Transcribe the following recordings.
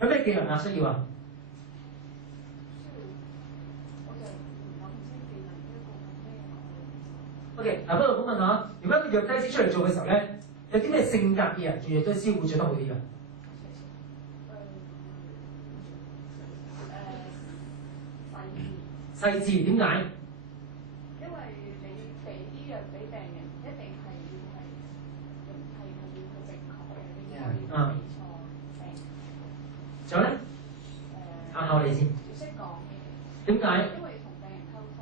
有咩技能啊？需要啊？O.K. 嗱，不過咁問下，如果一個藥劑師出嚟做嘅時候咧，有啲咩性格嘅人做藥劑師會做得好啲㗎？細緻點解？因為你俾啲藥俾病人，一定係要正確嘅，你唔可以俾錯病人。仲有咧？考考你先。要識講嘢。點解？因為同病人溝通。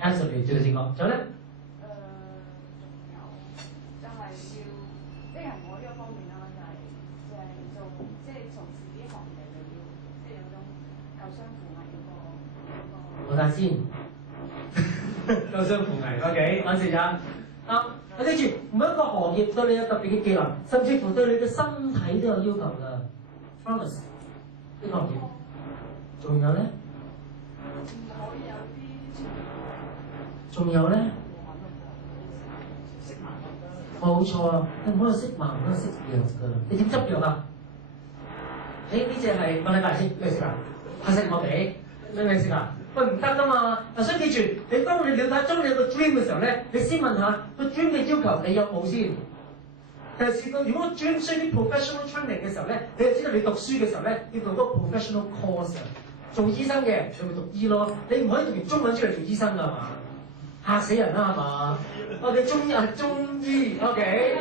Absolutely，絕對正確。仲有咧？仲有就係要，即係我呢個方面啦，就係做即係從事啲行業就要，即係有種救傷扶危嗰個。我睇先，救傷扶危 ，OK， 講時間。你記住，每一個行業對你有特別嘅技能，甚至乎對你嘅身體都有要求㗎。Promise 呢個行業，仲有咧？唔可以有啲。仲有咧？冇錯啊！你唔可以識盲，唔可以識藥㗎。你點執藥啊？呢隻係問你大先，咩食啊？黑色我哋咩食啊？喂，唔得㗎嘛！嗱，所以記住，你當你了解中你有個 dream 嘅時候咧，你先問下個 dream 嘅要求你有冇先。尤其是如果 dream 需要啲 professional training 嘅時候咧，你就知道你讀書嘅時候咧要讀嗰個 professional course 啊。做醫生嘅你咪讀醫咯，你唔可以讀完中文出嚟做醫生㗎嘛，嚇死人啦係嘛？我哋中醫係中醫 ，OK。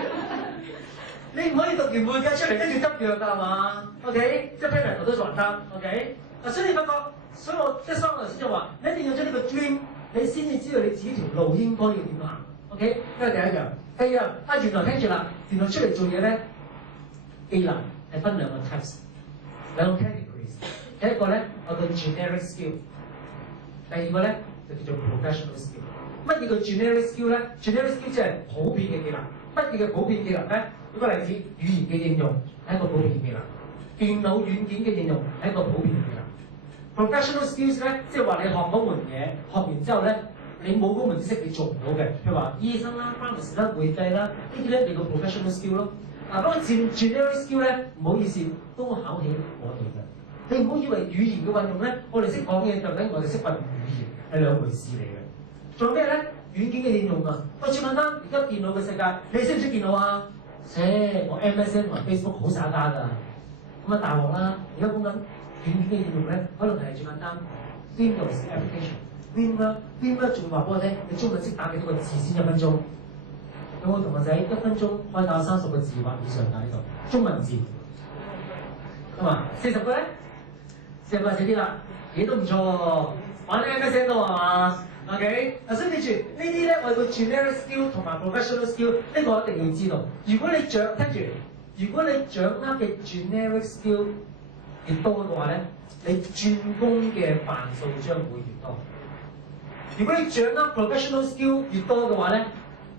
你唔可以讀完會計出嚟跟住執藥㗎係嘛 ？OK， 即係 paper 都做唔得 ，OK。所以你發覺，所以我即係所以我頭先就話，你一定要將呢個 dream，你先至知道你自己條路應該要點行 ，OK。呢個第一樣，第二樣，原來聽住啦，原來出嚟做嘢咧，技能係分兩個 types， 兩個 categories。第一個咧，我叫 generic skill， 第二個咧就叫做 professional skill。乜嘢叫 generic skill 咧 ？generic skill 即係普遍嘅技能。乜嘢嘅普遍技能咧？舉個例子，語言嘅應用係一個普遍技能，電腦軟件嘅應用係一個普遍嘅技能。professional skills 咧，即係話你學嗰門嘢，學完之後咧，你冇嗰門知識你做唔到嘅，譬如話醫生啦、pharmacist 啦、會計啦，呢啲咧你個 professional skill 咯。嗱，不過 generic skill 咧，唔好意思，都考起我哋嘅。你唔好以為語言嘅運用咧，我哋識講嘢就等我哋識運用語言，係兩回事嚟嘅。仲有咩咧？軟件嘅應用啊！喂，最簡單，而家電腦嘅世界，你識唔識電腦啊？我 MSN 同埋 Facebook 好耍家㗎，咁啊大鑊啦！而家講緊軟件嘅應用咧，可能係最簡單 Windows application，Windows 仲話俾我聽，你中文識打幾多個字先1分鐘？有冇同學仔1分鐘可以打30個字或以上打呢度？中文字，係嘛？40個咧？40個少啲啦，嘢都唔錯喎，玩 MSN 都係嘛？OK， 嗱，所以記住呢啲咧，我哋個 generic skill 同埋 professional skill 呢個一定要知道。如果你聽住，如果你掌握嘅 generic skill 越多嘅話咧，你轉工嘅範數將會越多。如果你掌握 professional skill 越多嘅話咧，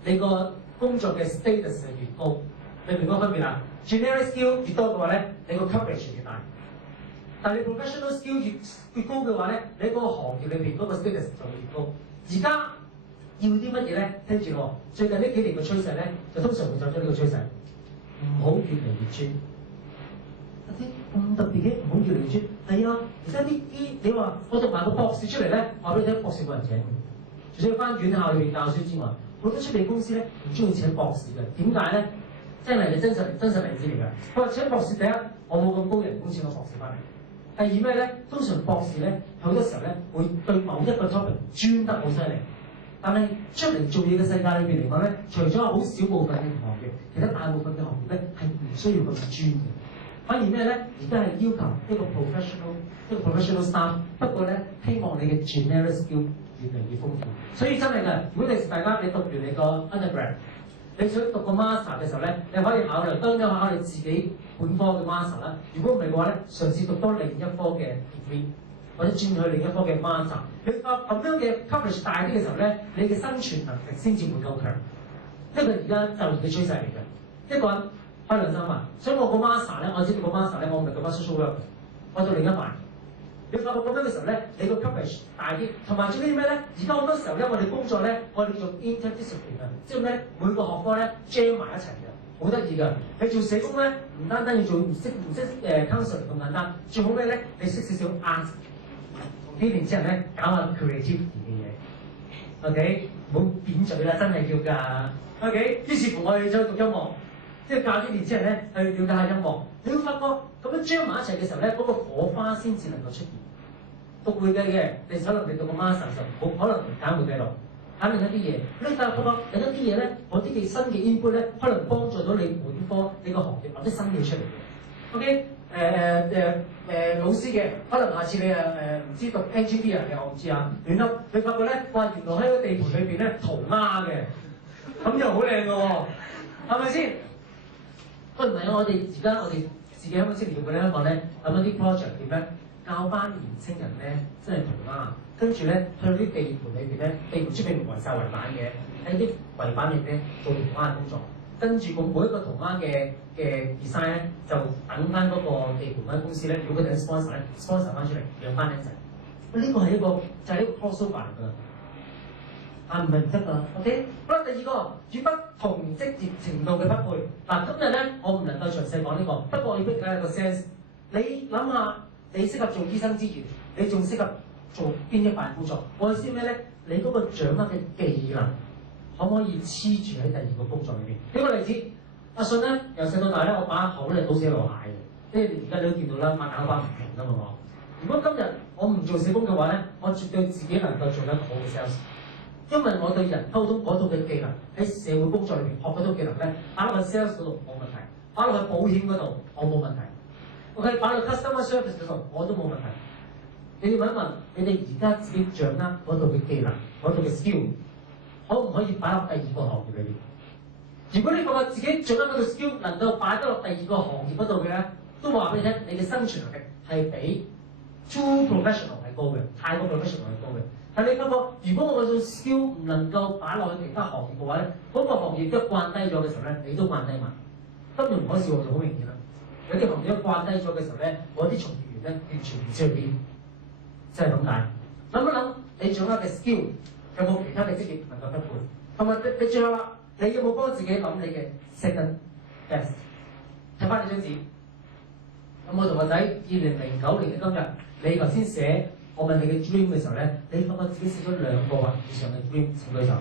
你個工作嘅 status 係越高。你明唔明個分別啊 ？generic skill 越多嘅話咧，你個 coverage 越大。但係你 professional skill 越高嘅話咧，你喺嗰個行業裏邊嗰個 status 就會越高。而家要啲乜嘢咧？聽住喎，最近呢幾年嘅趨勢咧，就通常會走咗呢個趨勢，唔好越嚟越專。咁特別嘅，唔好越嚟越專。係啊，而家啲你話我讀埋個博士出嚟咧，話俾你聽，博士冇人請。除咗翻院校裏邊教書之外，好多出嚟公司咧唔中意請博士嘅。點解咧？真係真實例子嚟㗎。佢話請博士第一，我冇咁高人工請個博士翻嚟。第二咩咧？通常博士咧，好多時候咧會對某一個 topic 專得好犀利，但係出嚟做嘢嘅世界裏邊嚟講咧，除咗好少部分嘅行業，其他大部分嘅行業咧係唔需要咁專嘅。反而咩咧？而家係要求一個 professional staff， 不過咧希望你嘅 generic skill 越嚟越豐富。所以真係㗎，如果大家你讀完你個 undergrad， 你想讀個 master 嘅時候咧，你可以考慮，當然可以考慮自己本科嘅 master 啦。如果唔係嘅話咧，嘗試讀多另一科嘅 degree， 或者轉去另一科嘅 master。你咁樣嘅 coverage 大啲嘅時候咧，你嘅生存能力先至會夠強。呢個而家就業嘅趨勢嚟嘅。一個人開兩三萬，所以我個 master 咧，我知道個 master 咧，我唔係讀翻 social work， 我做另一環。你發覺咁樣嘅時候咧，你個 coverage 大啲，同埋做啲咩咧？而家好多時候咧，我哋工作咧，我哋做 interdiscipline 啊，即係咩？每個學科咧 jam 埋一齊嘅。好得意㗎。你做社工咧，唔單單要做唔識 counselling 咁簡單，最好咩咧？你識少少 art，同啲年青人咧搞下 creativity 嘅嘢。OK， 唔好扁嘴啦，真係要㗎。OK， 於是乎我哋再讀音樂，即係教啲年青人咧去了解下音樂。你會發覺咁樣將埋一齊嘅時候咧，嗰個火花先至能夠出現。讀會計嘅，你可能你讀個 master 就冇可能揀會計路。揀另一啲嘢，你但係發覺另一啲嘢咧，嗰啲嘅新嘅 input 咧，可能幫助到你本科你個行業或者新嘢出嚟嘅。OK， 老師嘅，可能下次你唔知讀 engineer 嘅，我唔知啊，亂噏，你發覺咧，哇原來喺個地盤裏邊咧塗鴉嘅，咁又好靚嘅喎，係咪先？喂唔係啊，我哋自己香港職業嘅香港咧諗咗啲 project 點咧，教班年青人咧真係塗鴉。跟住咧，去到啲地盤裏邊咧，地盤出邊圍晒圍板嘅，喺啲圍板入邊做塗鴉嘅工作。跟住個每一個塗鴉嘅 design 咧，就等翻嗰個地盤間公司咧，如果佢哋 sponsor 咧 ，sponsor 翻出嚟養翻靚仔。呢個係一個就係一個 crossover 㗎，但唔係唔得㗎。OK， 好啦，第二個與不同職業程度嘅匹配。嗱，今日咧我唔能夠詳細講呢個，不過我要俾大家一個 sense。你諗下，你適合做醫生之餘，你仲適合做邊一塊工作？我意思咩咧？你嗰個掌握嘅技能可唔可以黐住喺第二個工作裏邊？舉個例子，阿信咧由細到大咧，我把口咧倒瀉落蟹嘅，即係而家你都見到啦，擘大口把唔停㗎嘛我。如果今日我唔做社工嘅話咧，我絕對自己能夠做得好嘅 sales， 因為我對人溝通嗰套嘅技能喺社會工作裏邊學嗰套技能咧，擺落去 sales 嗰度冇問題，擺落去保險嗰度我冇問題。OK， 擺落 customer service 嗰度我都冇問題。你哋問一問，你哋而家自己掌握嗰度嘅技能，嗰度嘅 skill， 可唔可以擺落第二個行業裏邊？如果你覺得自己掌握嗰度 skill 能夠擺得落第二個行業嗰度嘅咧，都話俾你聽，你嘅生存能力係比 too professional 係高嘅，太過 professional 係高嘅。但你發覺，如果我嗰種 skill 唔能夠擺落去其他行業嘅話咧，嗰個行業一慣低咗嘅時候咧，你都慣低埋。金融海嘯就好明顯啦，有啲行業一慣低咗嘅時候咧，嗰啲從業員咧完全唔知去邊。即係咁解，諗一諗你掌握嘅 skill 有冇其他嘅職業能夠匹配？同埋你最後啦，你有冇幫自己諗你嘅 second best？ 睇翻你張紙，咁我同個仔2009年嘅今日，你頭先寫我問你嘅 dream 嘅時候咧，你發覺自己寫咗2個或以上嘅 dream 寫咗就。